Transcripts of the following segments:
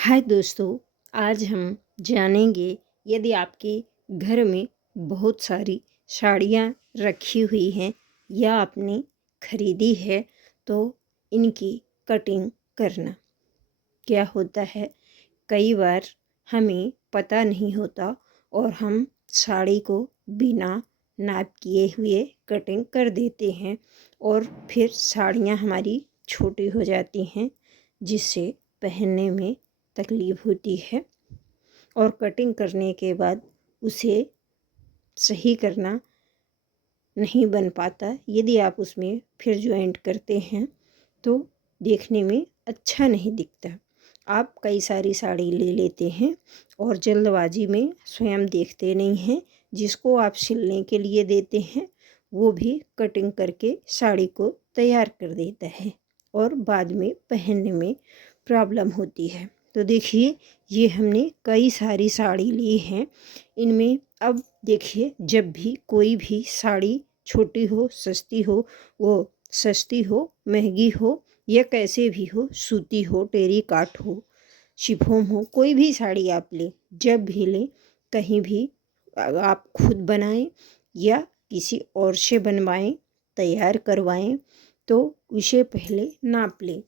हाय दोस्तों, आज हम जानेंगे यदि आपके घर में बहुत सारी साड़ियाँ रखी हुई हैं या आपने खरीदी है तो इनकी कटिंग करना क्या होता है। कई बार हमें पता नहीं होता और हम साड़ी को बिना नाप किए हुए कटिंग कर देते हैं और फिर साड़ियाँ हमारी छोटी हो जाती हैं जिससे पहनने में तकलीफ़ होती है और कटिंग करने के बाद उसे सही करना नहीं बन पाता। यदि आप उसमें फिर जॉइंट करते हैं तो देखने में अच्छा नहीं दिखता। आप कई सारी साड़ी ले लेते हैं और जल्दबाजी में स्वयं देखते नहीं हैं। जिसको आप सिलने के लिए देते हैं वो भी कटिंग करके साड़ी को तैयार कर देता है और बाद में पहनने में प्रॉब्लम होती है। तो देखिए, ये हमने कई सारी साड़ी ली हैं। इनमें अब देखिए, जब भी कोई भी साड़ी छोटी हो सस्ती हो, वो सस्ती हो महंगी हो या कैसे भी हो, सूती हो टेरी काट हो शिफॉन हो, कोई भी साड़ी आप लें, जब भी लें कहीं भी आप खुद बनाएं या किसी और से बनवाएं, तैयार करवाएं तो उसे पहले नाप लें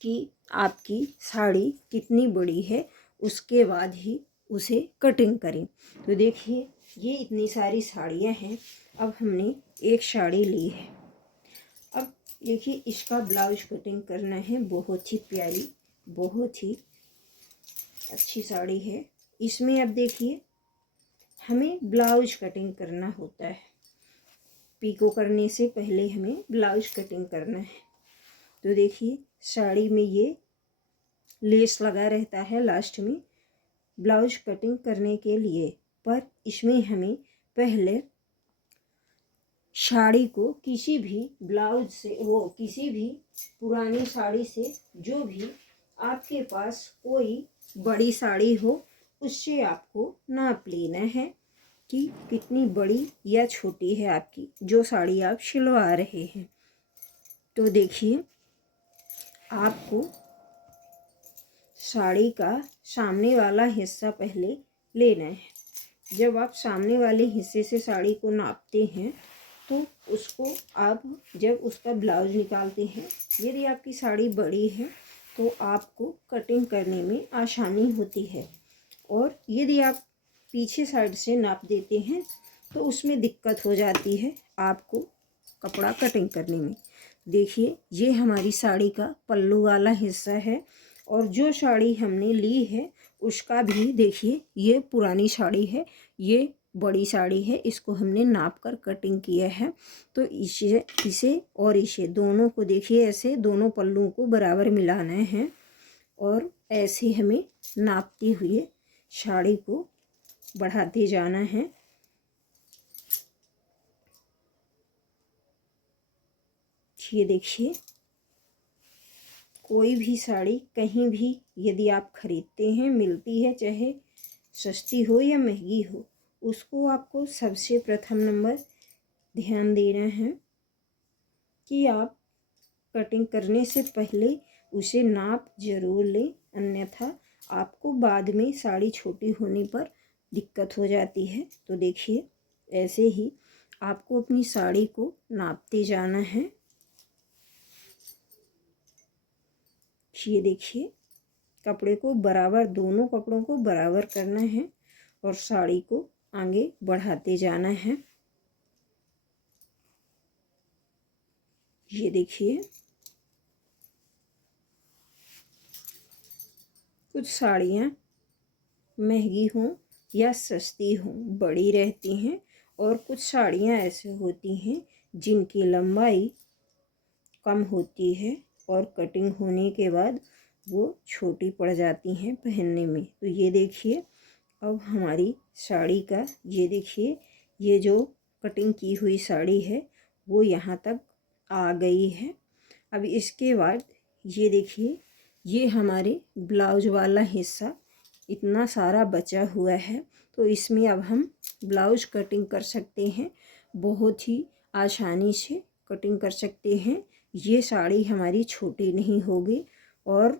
कि आपकी साड़ी कितनी बड़ी है, उसके बाद ही उसे कटिंग करें। तो देखिए, ये इतनी सारी साड़ियाँ हैं। अब हमने एक साड़ी ली है। अब देखिए, इसका ब्लाउज कटिंग करना है। बहुत ही प्यारी, बहुत ही अच्छी साड़ी है। इसमें अब देखिए, हमें ब्लाउज कटिंग करना होता है। पीको करने से पहले हमें ब्लाउज कटिंग करना है। तो देखिए, साड़ी में ये लेस लगा रहता है लास्ट में ब्लाउज कटिंग करने के लिए, पर इसमें हमें पहले साड़ी को किसी भी ब्लाउज से, वो किसी भी पुरानी साड़ी से, जो भी आपके पास कोई बड़ी साड़ी हो उससे आपको नाप लेना है कि कितनी बड़ी या छोटी है आपकी जो साड़ी आप सिलवा रहे हैं। तो देखिए, आपको साड़ी का सामने वाला हिस्सा पहले लेना है। जब आप सामने वाले हिस्से से साड़ी को नापते हैं तो उसको आप जब उसका ब्लाउज निकालते हैं, यदि आपकी साड़ी बड़ी है तो आपको कटिंग करने में आसानी होती है, और यदि आप पीछे साइड से नाप देते हैं तो उसमें दिक्कत हो जाती है आपको कपड़ा कटिंग करने में। देखिए, ये हमारी साड़ी का पल्लू वाला हिस्सा है और जो साड़ी हमने ली है उसका भी देखिए, ये पुरानी साड़ी है, ये बड़ी साड़ी है, इसको हमने नाप कर कटिंग किया है। तो इसे और इसे दोनों को देखिए, ऐसे दोनों पल्लुओं को बराबर मिलाना है और ऐसे हमें नापते हुए साड़ी को बढ़ाते जाना है। ये देखिए, कोई भी साड़ी कहीं भी यदि आप खरीदते हैं, मिलती है, चाहे सस्ती हो या महंगी हो, उसको आपको सबसे प्रथम नंबर ध्यान देना है कि आप कटिंग करने से पहले उसे नाप जरूर लें, अन्यथा आपको बाद में साड़ी छोटी होने पर दिक्कत हो जाती है। तो देखिए, ऐसे ही आपको अपनी साड़ी को नापते जाना है। ये देखिए, कपड़े को बराबर, दोनों कपड़ों को बराबर करना है और साड़ी को आगे बढ़ाते जाना है। ये देखिए, कुछ साड़ियाँ महंगी हों या सस्ती हों बड़ी रहती हैं और कुछ साड़ियाँ ऐसे होती हैं जिनकी लंबाई कम होती है और कटिंग होने के बाद वो छोटी पड़ जाती हैं पहनने में। तो ये देखिए, अब हमारी साड़ी का ये देखिए, ये जो कटिंग की हुई साड़ी है वो यहाँ तक आ गई है। अब इसके बाद ये देखिए, ये हमारे ब्लाउज वाला हिस्सा इतना सारा बचा हुआ है, तो इसमें अब हम ब्लाउज कटिंग कर सकते हैं, बहुत ही आसानी से कटिंग कर सकते हैं। ये साड़ी हमारी छोटी नहीं होगी और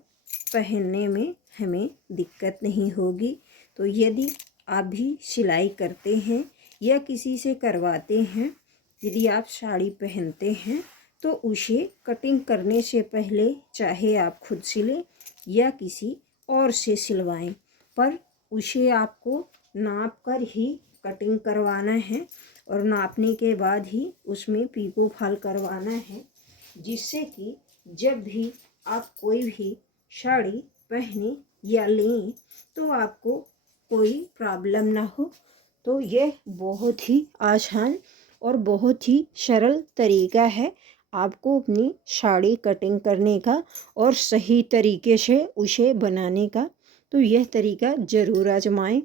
पहनने में हमें दिक्कत नहीं होगी। तो यदि आप भी सिलाई करते हैं या किसी से करवाते हैं, यदि आप साड़ी पहनते हैं तो उसे कटिंग करने से पहले चाहे आप खुद सिलें या किसी और से सिलवाएं, पर उसे आपको नाप कर ही कटिंग करवाना है और नापने के बाद ही उसमें पीको फॉल करवाना है, जिससे कि जब भी आप कोई भी साड़ी पहने या लें तो आपको कोई प्रॉब्लम ना हो। तो यह बहुत ही आसान और बहुत ही सरल तरीका है आपको अपनी साड़ी कटिंग करने का और सही तरीके से उसे बनाने का। तो यह तरीका ज़रूर आजमाएं